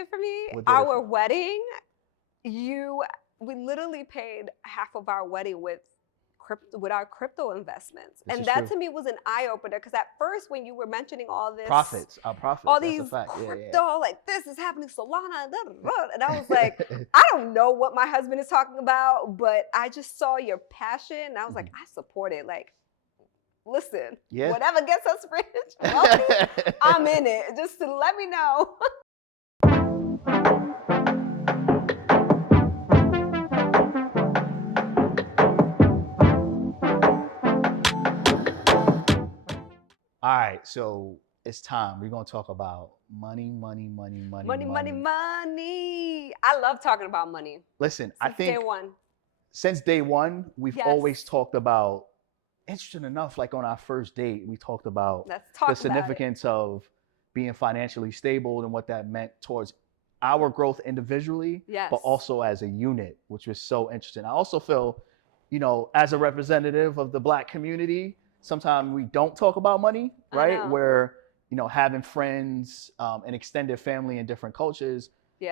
it for me? What did it Our for- wedding, we literally paid half of our wedding with our crypto investments. This And is that true. to me was an eye-opener, because at first when you were mentioning all this, Our profits. all That's these a fact. crypto, like this is happening, Solana, da, da, da, and I was like, I don't know what my husband is talking about, but I just saw your passion, and I was like, I support it. Like, listen, whatever gets us rich, wealthy, I'm in it. Just to let me know. All right, so it's time. We're gonna talk about money. Money. I love talking about money. Listen, I think since day one, we've always talked about. Interesting enough, like on our first date, we talked about the significance of being financially stable and what that meant towards our growth individually, but also as a unit, which was so interesting. I also feel, as a representative of the Black community, sometimes we don't talk about money, right? Where, having friends and extended family in different cultures,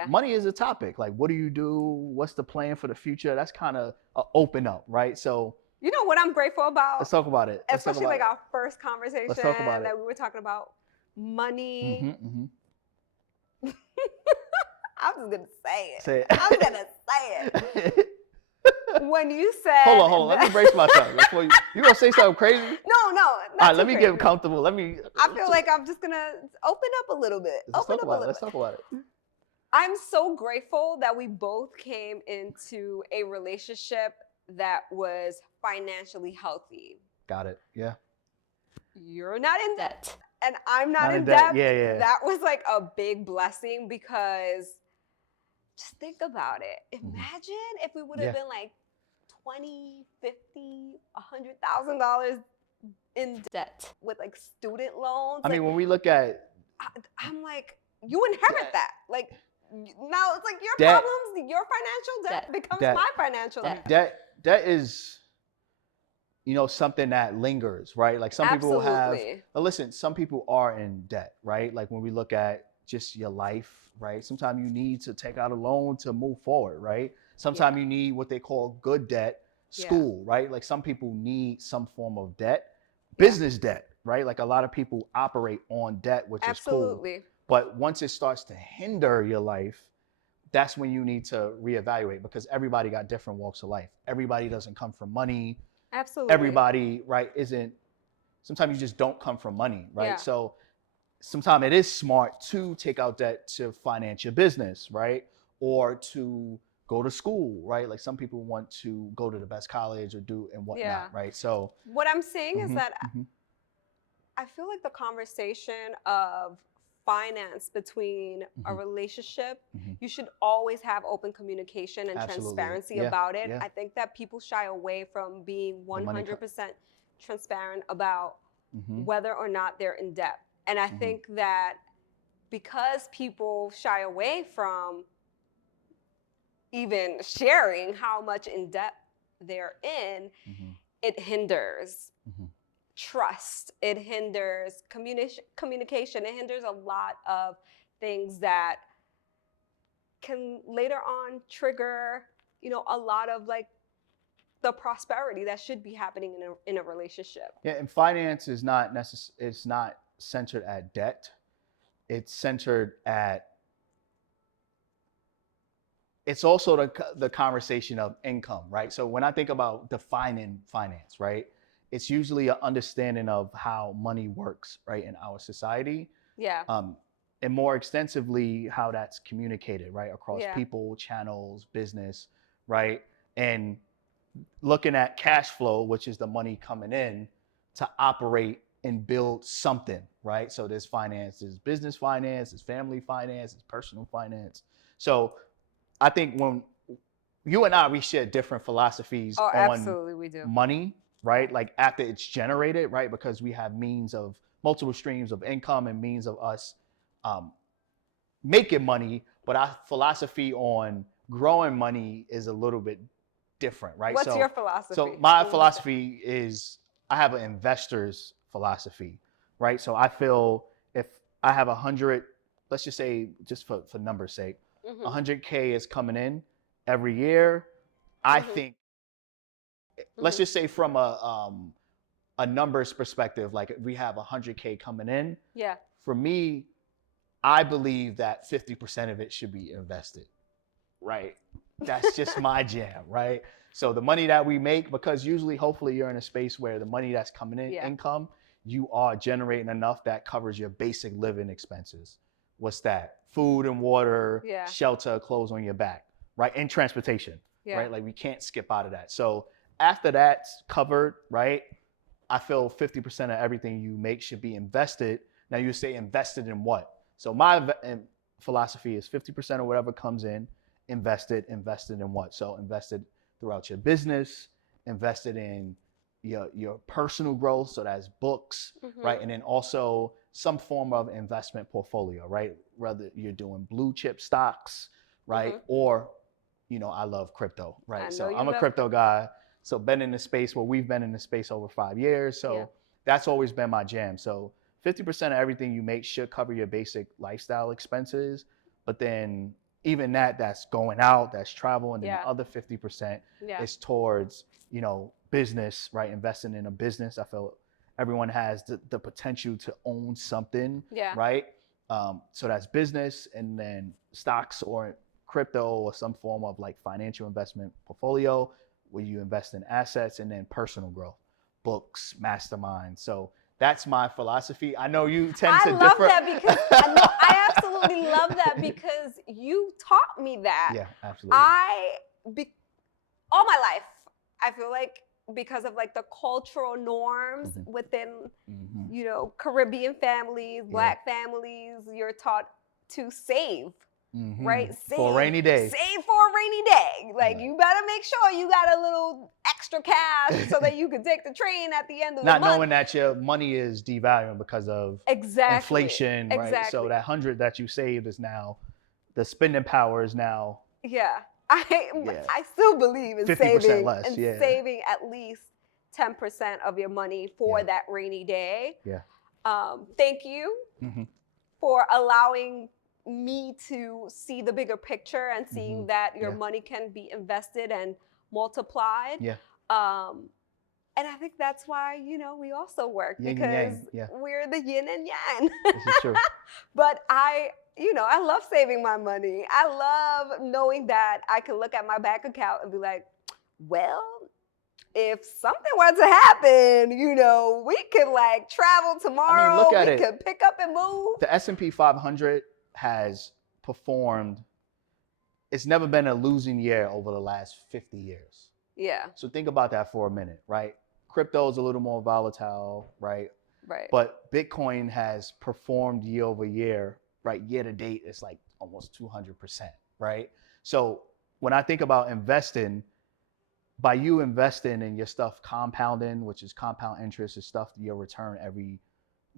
money is a topic. Like, what do you do? What's the plan for the future? That's kind of open up, right? So, you know what I'm grateful about? Let's talk about it. Especially like our first conversation that we were talking about money. I'm just going to say it. I'm going to say it. When you said... Hold on. Let me brace myself. You going to say something crazy? No. All right, let me get comfortable. I feel like I'm just going to open up a little bit. Let's talk about it. I'm so grateful that we both came into a relationship that was financially healthy. Got it. Yeah. You're not in debt, and I'm not in debt. Yeah. That was like a big blessing, because just think about it. Imagine if we would have been like $20,000, $50,000, $100,000 in debt with like student loans. I mean, when we look at, I'm like, you inherit that. Like, now it's like your problems, your financial debt becomes my financial debt. Debt is, something that lingers, right? Like some people have, listen, some people are in debt, right? Like when we look at just your life, right? Sometimes you need to take out a loan to move forward, right? Sometimes you need what they call good debt, school, right? Like some people need some form of debt, business debt, right? Like a lot of people operate on debt, which is cool. But once it starts to hinder your life, that's when you need to reevaluate, because everybody got different walks of life. Everybody doesn't come from money. Absolutely. Everybody, right, sometimes you just don't come from money, right? Yeah. So sometimes it is smart to take out debt to finance your business, right? Or to go to school, right? Like some people want to go to the best college or do and whatnot, right? So what I'm saying is that I feel like the conversation of finance between a relationship, you should always have open communication and transparency about it. I think that people shy away from being 100% transparent about whether or not they're in debt. And I think that because people shy away from even sharing how much in debt they're in, it hinders trust, it hinders communication, it hinders a lot of things that can later on trigger, a lot of like the prosperity that should be happening in a relationship. Yeah, and finance is not it's not centered at debt. It's centered at, it's also the conversation of income, right? So when I think about defining finance, right, it's usually an understanding of how money works, right, in our society. Yeah. And more extensively, how that's communicated, right, across people, channels, business, right? And looking at cash flow, which is the money coming in to operate and build something, right? So there's finance, there's business finance, there's family finance, there's personal finance. So I think when you and I, we share different philosophies on money, right? Like after it's generated, right? Because we have means of multiple streams of income and means of us making money, but our philosophy on growing money is a little bit different, right? What's your philosophy? So my philosophy is, I have an investor's philosophy, right? So I feel if I have $100 let's just say, just for numbers' sake, 100K is coming in every year. I think, let's just say from a numbers perspective, like we have 100K coming in. Yeah. For me, I believe that 50% of it should be invested, right? That's just my jam, right? So the money that we make, because usually, hopefully you're in a space where the money that's coming in, income, you are generating enough that covers your basic living expenses. What's that? Food and water, shelter, clothes on your back, right? And transportation, right? Like we can't skip out of that. So after that's covered, right? I feel 50% of everything you make should be invested. Now you say invested in what? So my philosophy is 50% of whatever comes in, invested in what? So invested throughout your business, invested in your personal growth. So that's books, right? And then also some form of investment portfolio, right? Whether you're doing blue chip stocks, right? Or, I love crypto, right? So I'm a crypto guy. So been in the space where we've been in the space over 5 years. So that's always been my jam. So 50% of everything you make should cover your basic lifestyle expenses. But then even that's going out, that's travel. And then the other 50% is towards, business, right? Investing in a business. I feel everyone has the potential to own something, right? So that's business, and then stocks or crypto or some form of like financial investment portfolio where you invest in assets, and then personal growth, books, masterminds. So that's my philosophy. I know you tend to differ. I love that because I absolutely love that because you taught me that. Yeah, absolutely. All my life, I feel like because of like the cultural norms within, Caribbean families, Black families, you're taught to save. Right? Save for a rainy day. Save for a rainy day. Like you better make sure you got a little extra cash so that you can take the train at the end of the month. Not knowing that your money is devaluing because of inflation, right? So that 100 that you saved is now, the spending power is now. Yeah. I still believe in 50% saving less, and saving at least 10% of your money for that rainy day. Yeah. Thank you for allowing me to see the bigger picture and seeing that your money can be invested and multiplied. Yeah. And I think that's why, we also work because we're the yin and yang. This is true. But I love saving my money. I love knowing that I can look at my bank account and be like, well, if something were to happen, we could like travel tomorrow. Look at we could pick up and move. The S&P 500 has performed. It's never been a losing year over the last 50 years. Yeah. So think about that for a minute, right? Crypto is a little more volatile, right? Right. But Bitcoin has performed year over year, right? Year to date, it's like almost 200%, right? So when I think about investing, by you investing in your stuff compounding, which is compound interest, is stuff that you'll return every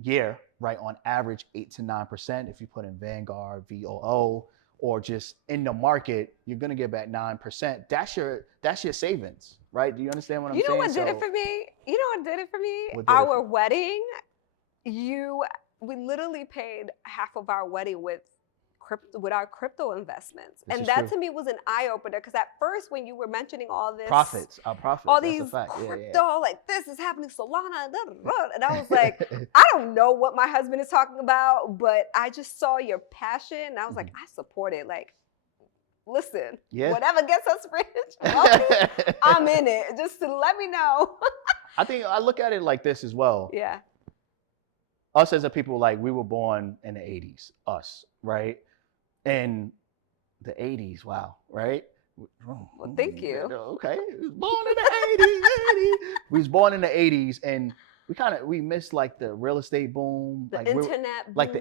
year, right? On average, 8 to 9%. If you put in Vanguard, VOO, or just in the market, you're gonna get back 9%. That's your savings, right? Do you understand what I'm saying? You know what did it for me? You know what did it for me? Our wedding, we literally paid half of our wedding with our crypto investments. And that to me was an eye-opener because at first when you were mentioning all this our profits, all these crypto, like this is happening, Solana, and I was like, I don't know what my husband is talking about, but I just saw your passion and I was like, I support it. Like, listen, whatever gets us rich, I'm in it. Just to let me know. I think I look at it like this as well. Yeah. Us as a people, like we were born in the 80s, right? In the 80s, wow, right? Well, thank you. Okay, we was born in the 80s. We was born in the 80s, and we missed like the real estate boom, the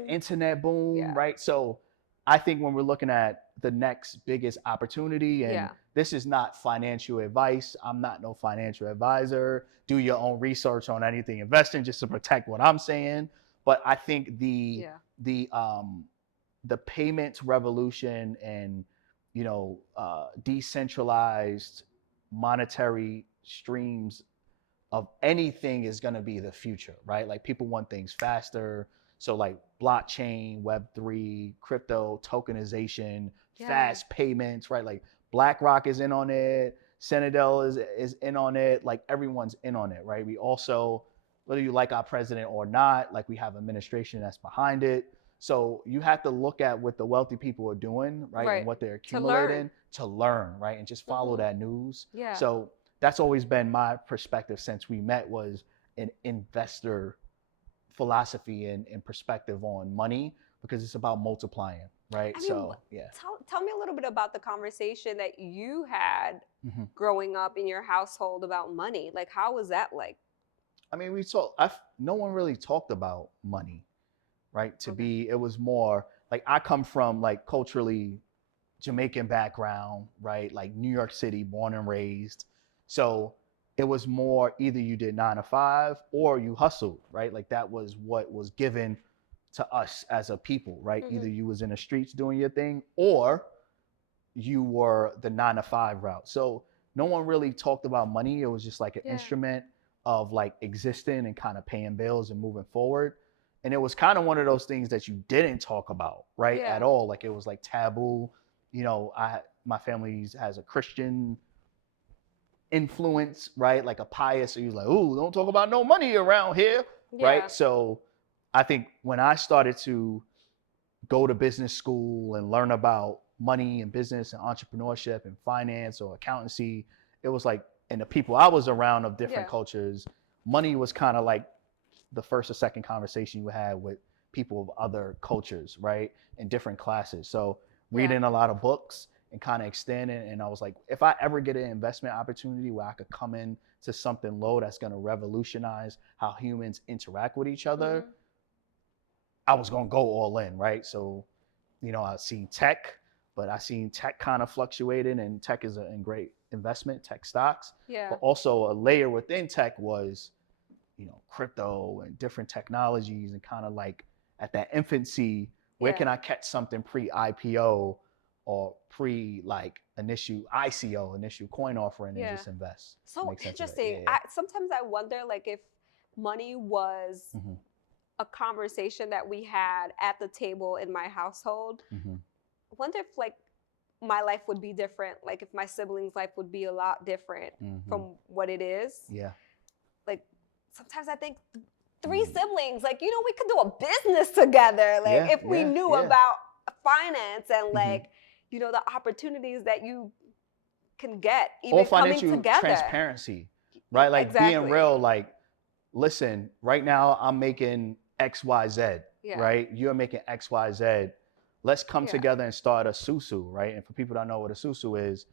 internet boom, right? So I think when we're looking at the next biggest opportunity, and this is not financial advice. I'm not no financial advisor. Do your own research on anything investing just to protect what I'm saying. But I think the payments revolution and decentralized monetary streams of anything is going to be the future, right? Like people want things faster, So like blockchain, Web3, crypto, tokenization, fast payments, right? Like BlackRock is in on it. Citadel is in on it. Like everyone's in on it, right? We also, whether you like our president or not, like we have administration that's behind it. So you have to look at what the wealthy people are doing, right? And what they're accumulating to learn, right? And just follow that news. Yeah. So that's always been my perspective since we met, was an investor philosophy and perspective on money, because it's about multiplying, right? I mean, tell me a little bit about the conversation that you had growing up in your household about money. Like, how was that like? I mean, no one really talked about money, right? It was more like, I come from like culturally Jamaican background, right? Like New York City, born and raised. So it was more either you did 9 to 5 or you hustled, right? Like that was what was given to us as a people, right? Either you was in the streets doing your thing or you were the 9 to 5 route. So no one really talked about money. It was just like an instrument of like existing and kind of paying bills and moving forward. And it was kind of one of those things that you didn't talk about, right? At all. Like it was like taboo. You know, my family has a Christian influence, right? Like a pious, so he was like, "Ooh, don't talk about no money around here," right? So I think when I started to go to business school and learn about money and business and entrepreneurship and finance or accountancy, it was like, and the people I was around of different cultures, money was kind of like the first or second conversation you had with people of other cultures, right? In different classes. So reading a lot of books and kind of extending. And I was like, if I ever get an investment opportunity where I could come in to something low that's going to revolutionize how humans interact with each other, I was going to go all in, right? So, you know, I've seen tech, but I've seen tech kind of fluctuating, and tech is a great investment, tech stocks. But also a layer within tech was, you know, crypto and different technologies, and kind of like at that infancy, where can I catch something pre-IPO or initial ICO, initial coin offering, and just invest. So interesting. Sometimes I wonder, like, if money was a conversation that we had at the table in my household, I wonder if like my life would be different. Like if my siblings' life would be a lot different from what it is. Yeah. Like sometimes I think 3 siblings, like, you know, we could do a business together. Like if we knew about finance and like, you know, the opportunities that you can get even coming together. Transparency, right? Like being real, like, listen, right now I'm making XYZ, right? You're making XYZ. Let's come together and start a susu, right? And for people that don't know what a susu is,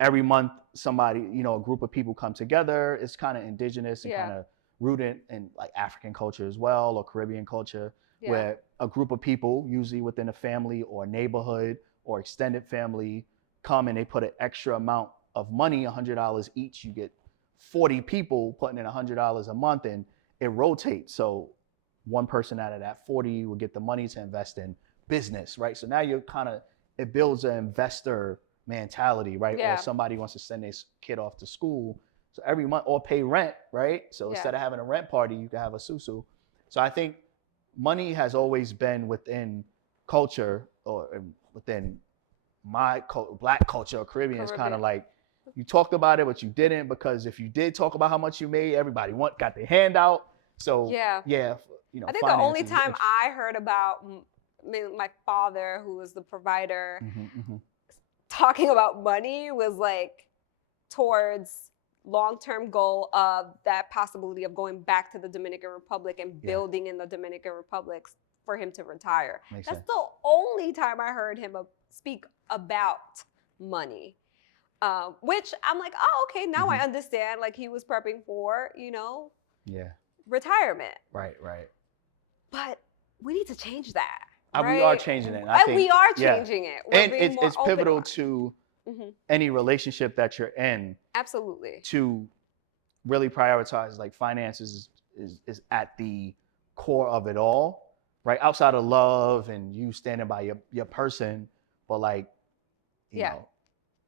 every month somebody, you know, a group of people come together. It's kind of indigenous and kind of rooted in like African culture as well, or Caribbean culture, where a group of people, usually within a family or neighborhood or extended family, come and they put an extra amount of money, $100 each. You get 40 people putting in $100 a month, and it rotates. So one person out of that 40 will get the money to invest in business, right? So now you're kind of, it builds an investor mentality, right? Or somebody wants to send their kid off to school, so every month, or pay rent, right? So instead of having a rent party, you can have a susu. So I think money has always been within culture, or within my Black culture or Caribbean. It's kind of like, you talked about it, but you didn't, because if you did talk about how much you made, everybody got their hand out. So you know, I think the only time I heard about my father, who was the provider, talking about money was like towards long-term goal of that possibility of going back to the Dominican Republic and building in the Dominican Republic for him to retire. That's the only time I heard him speak about money, which I'm like, oh, okay, now I understand. Like he was prepping for, you know, retirement. Right. But we need to change that. We are changing it. I think we are changing it. And it's pivotal to any relationship that you're in. Absolutely. To really prioritize, like, finances is at the core of it all, right? Outside of love and you standing by your person, but like, you know,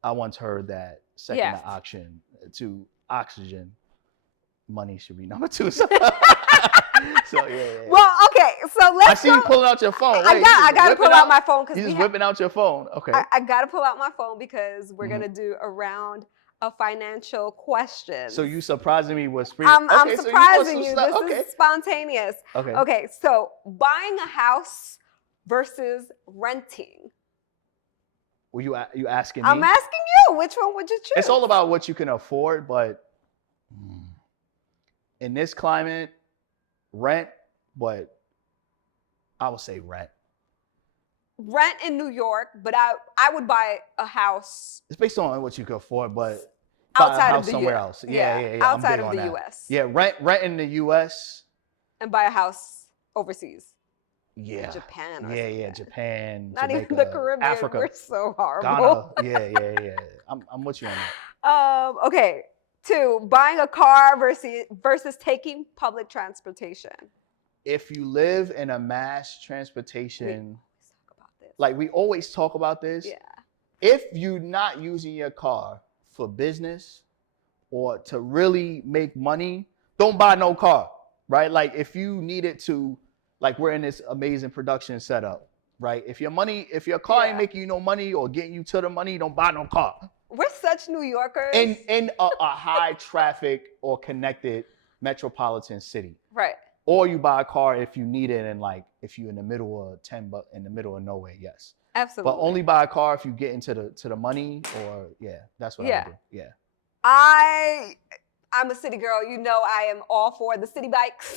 I once heard that second to oxygen, money should be number 2. So So yeah. Well, okay. So let's. I see you pulling out your phone. Wait, I got to pull out my phone because you just whipping out your phone. Okay. I got to pull out my phone because we're gonna do a round of financial questions. So you surprising me with free. I'm surprising you. This is spontaneous. Okay. Okay. So buying a house versus renting. Well, you asking me? I'm asking you. Which one would you choose? It's all about what you can afford, but in this climate, rent. But I would say rent. Rent in New York, but I would buy a house. It's based on what you can afford, but outside of the somewhere US. else. Yeah. Outside of the US. Yeah, rent in the US. And buy a house overseas. Yeah. Japan. Japan. Not Jamaica, even the Caribbean. Africa. We're so horrible. Ghana. Yeah. I'm with you on that. Okay. 2, buying a car versus taking public transportation. If you live in a mass transportation, we always talk about this. Yeah. If you're not using your car for business or to really make money, don't buy no car, right? Like if you need it to, like we're in this amazing production setup, right? If your car ain't making you no money or getting you to the money, don't buy no car. We're such New Yorkers. In a high traffic or connected metropolitan city. Right. Or you buy a car if you need it and like if you're in the middle of in the middle of nowhere, yes. Absolutely. But only buy a car if you get into the money or that's what I do. Yeah. I'm a city girl. You know I am all for the city bikes.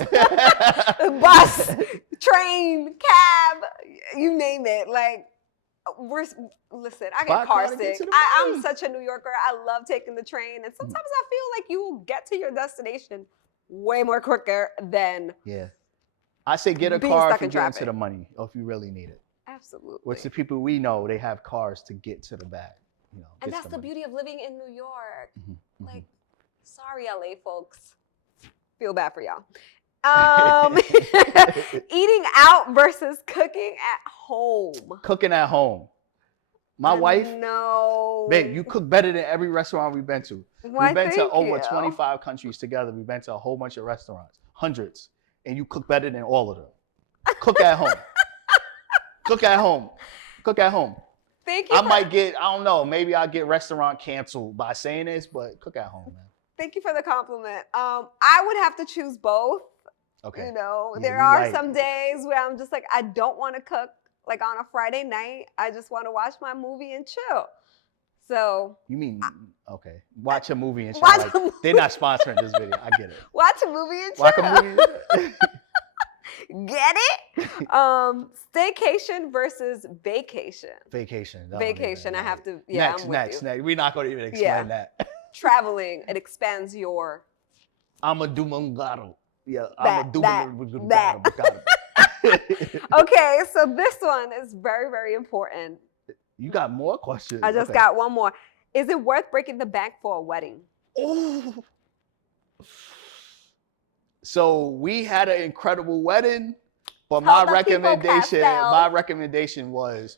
Bus, train, cab, you name it. Like listen, I get car sick. I'm such a New Yorker. I love taking the train. And sometimes I feel like you will get to your destination way more quicker than I say get a car if you get into the money or if you really need it. Absolutely. Which the people we know, they have cars to get to the bag. And that's the beauty of living in New York. Like, sorry, LA folks. Feel bad for y'all. Eating out versus cooking at home. Cooking at home. My wife. No. Babe, you cook better than every restaurant we've been to. Why, we've been to over you. 25 countries together. We've been to a whole bunch of restaurants, hundreds, and you cook better than all of them. Cook at home. Cook at home. Cook at home. Thank you. I don't know, maybe I'll get restaurant canceled by saying this, but cook at home, man. Thank you for the compliment. I would have to choose both. Okay. There are some days where I'm just like, I don't want to cook. Like on a Friday night, I just want to watch my movie and chill. So. You mean, okay. Watch a movie and chill. They're not sponsoring this video. I get it. Watch a movie and chill. Watch a movie. Get it? Staycation versus vacation. Vacation. Vacation. I have to. Next. We're not going to even explain that. Traveling, it expands your. I'm a dumungaro. Yeah. I'm a dumungaro. Okay, so this one is very, very important. You got more questions. I just got one more. Is it worth breaking the bank for a wedding? Oh. So we had an incredible wedding, but my recommendation was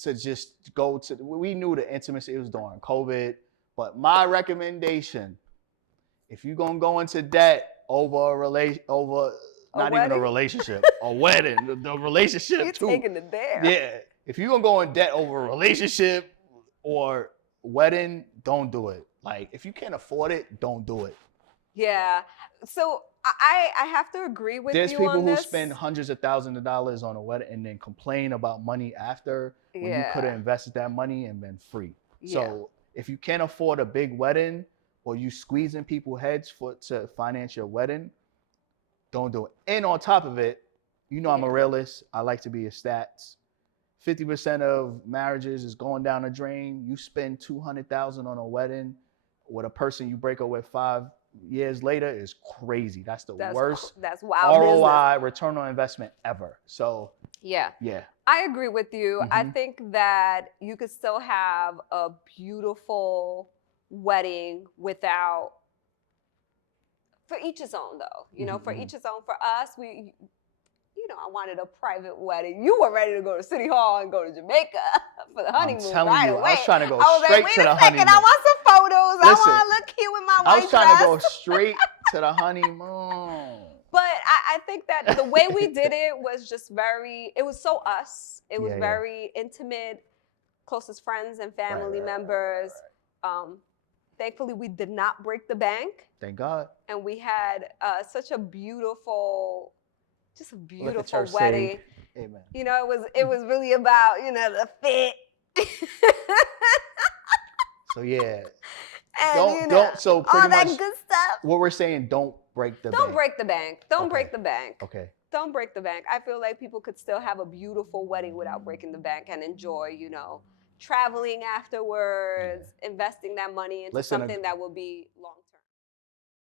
to just go to. We knew the intimacy, it was during COVID, but my recommendation, if you're gonna go into debt over a relationship, a wedding, the relationship You're too. Taking it there. Yeah, if you're gonna go in debt over a relationship or wedding, don't do it. Like if you can't afford it, don't do it. Yeah. So I have to agree with you on this. There's people who spend hundreds of thousands of dollars on a wedding and then complain about money after when you could have invested that money and been free. Yeah. So if you can't afford a big wedding or you squeezing people's heads to finance your wedding, don't do it. And on top of it, I'm a realist. I like to be a stats. 50% of marriages is going down the drain. You spend $200,000 on a wedding with a person you break up with 5 years later is crazy. That's worst. That's wild ROI, business. return on investment ever. So yeah. Yeah. I agree with you. I think that you could still have a beautiful wedding without. For each his own, though. For each his own. For us, I wanted a private wedding. You were ready to go to City Hall and go to Jamaica for the honeymoon away. I was trying to go straight to the honeymoon. I want some photos. Listen, I want to look cute with my white dress. I was trying to go straight to the honeymoon. But I think that the way we did it was just it was so us. It was very intimate, closest friends and family members. Thankfully, we did not break the bank. Thank God. And we had such a beautiful wedding. Amen. You know, it was really about, you know, the fit. So yeah. And, so pretty all that much good stuff. What we're saying, don't break the bank. Don't break the bank. Don't break the bank. Okay. Don't break the bank. I feel like people could still have a beautiful wedding without breaking the bank and enjoy, you know, traveling afterwards, investing that money into something that will be long